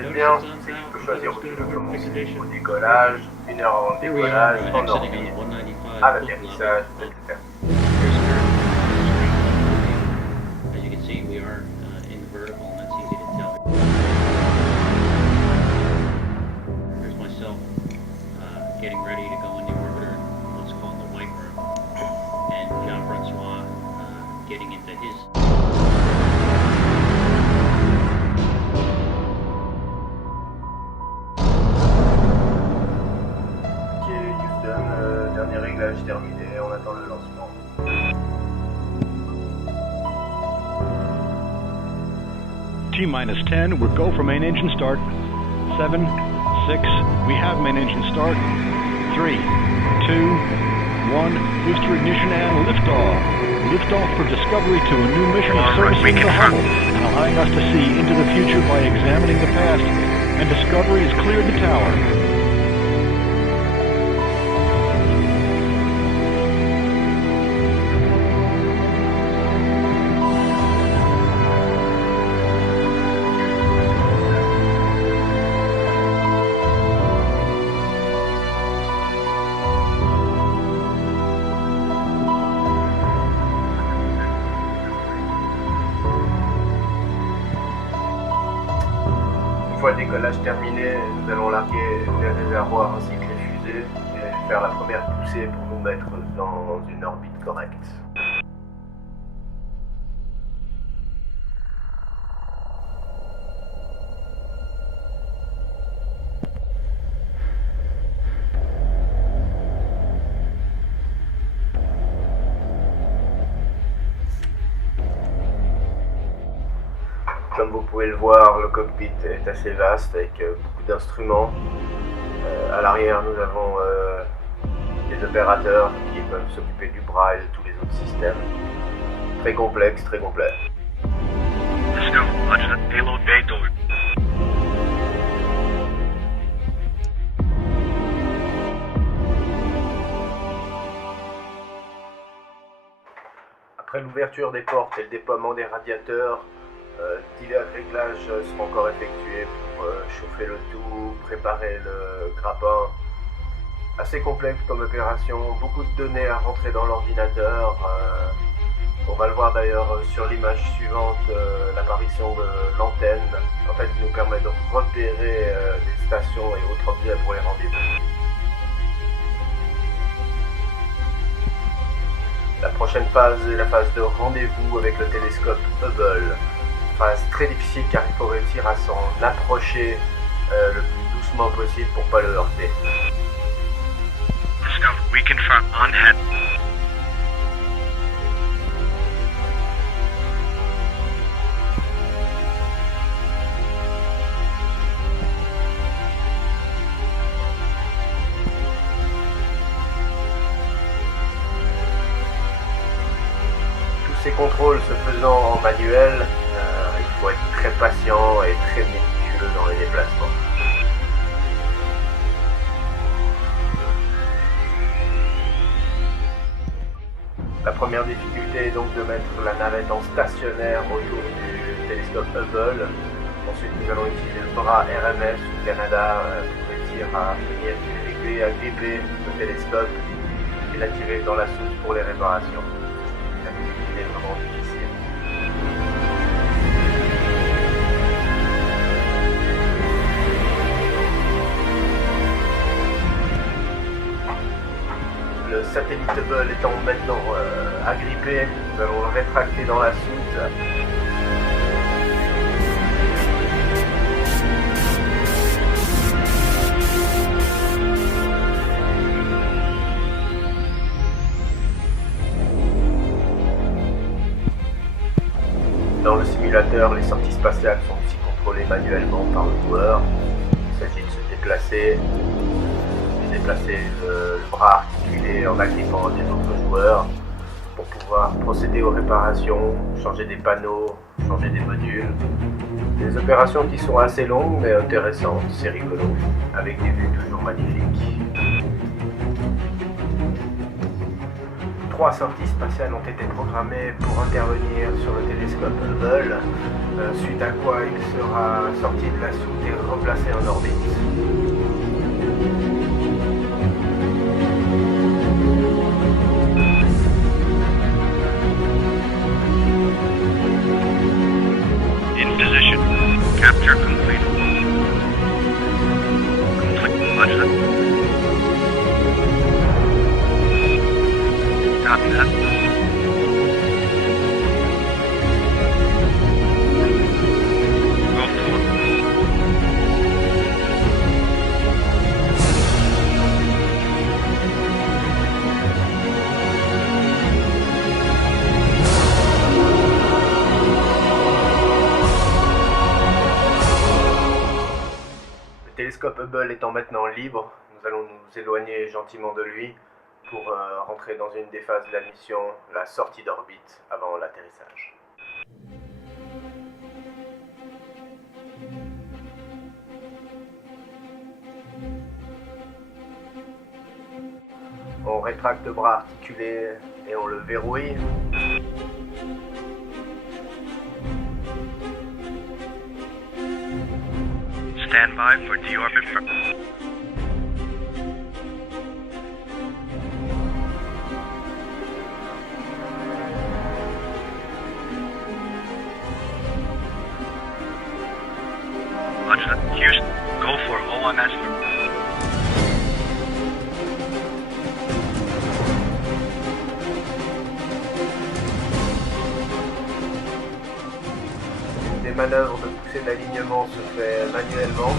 tienne bien, c'est que tu peux choisir où tu veux commencer. Au décollage, 1 heure avant le décollage, en orbite, à l'atterrissage, etc. As you can see, we are in vertical, and that's easy to tell. Here's myself getting ready to go in the orbiter, what's called the white room, and Jean-Francois getting into his. Ok, Houston, dernier réglage terminé, on attend le lancement. T-minus 10, we're go for main engine start. 7, 6, we have main engine start. 3, 2, 1, booster ignition and liftoff. Liftoff for Discovery to a new mission of servicing the Hubble and allowing us to see into the future by examining the past. And Discovery has cleared the tower. Une fois le décollage terminé, nous allons larguer les réservoirs ainsi que les fusées et faire la première poussée pour nous mettre dans une orbite correcte. Comme vous pouvez le voir, le cockpit est assez vaste avec beaucoup d'instruments. À l'arrière, nous avons les opérateurs qui peuvent s'occuper du bras et de tous les autres systèmes. Très complexe, très complet. Discovery, roger. Payload bay door. Après l'ouverture des portes et le déploiement des radiateurs, divers réglages seront encore effectués pour chauffer le tout, préparer le grappin. Assez complexe comme opération, beaucoup de données à rentrer dans l'ordinateur. On va le voir d'ailleurs sur l'image suivante, l'apparition de l'antenne, en fait, qui nous permet de repérer des stations et autres objets pour les rendez-vous. La prochaine phase est la phase de rendez-vous avec le télescope Hubble. Phase très difficile car il faut réussir à s'en approcher le plus doucement possible pour pas le heurter. Discovery, we confirm on head. Tous ces contrôles se faisant en manuel, il faut être très patient et très méticuleux dans les déplacements. La première difficulté est donc de mettre la navette en stationnaire autour du télescope Hubble. Ensuite, nous allons utiliser le bras RMS au Canada pour réussir à finir d'effectuer, à gripper le télescope et l'attirer dans la source pour les réparations. L'activité est vraiment difficile. Le satellite Hubble étant maintenant agrippé, nous allons le rétracter dans la soute. Dans le simulateur, les sorties spatiales sont aussi contrôlées manuellement par le joueur. Il s'agit de se déplacer, le bras articulé en agrippant des autres joueurs pour pouvoir procéder aux réparations, changer des panneaux, changer des modules. Des opérations qui sont assez longues mais intéressantes, c'est rigolo, avec des vues toujours magnifiques. 3 sorties spatiales ont été programmées pour intervenir sur le télescope Hubble. suite à quoi il sera sorti de la soute et replacé en orbite. In position. Capture complete. Roger that. Copy that. Go forward. Le télescope Hubble étant maintenant libre, nous allons nous éloigner gentiment de lui pour rentrer dans une des phases de la mission, la sortie d'orbite avant l'atterrissage. On rétracte le bras articulé et on le verrouille. Stand by for deorbit. Roger that. Houston, go for OMS. Des manœuvres de poussée d'alignement se fait manuellement.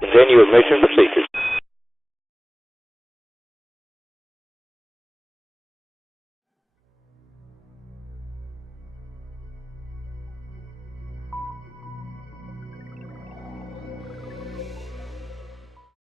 Continue with mission procedures.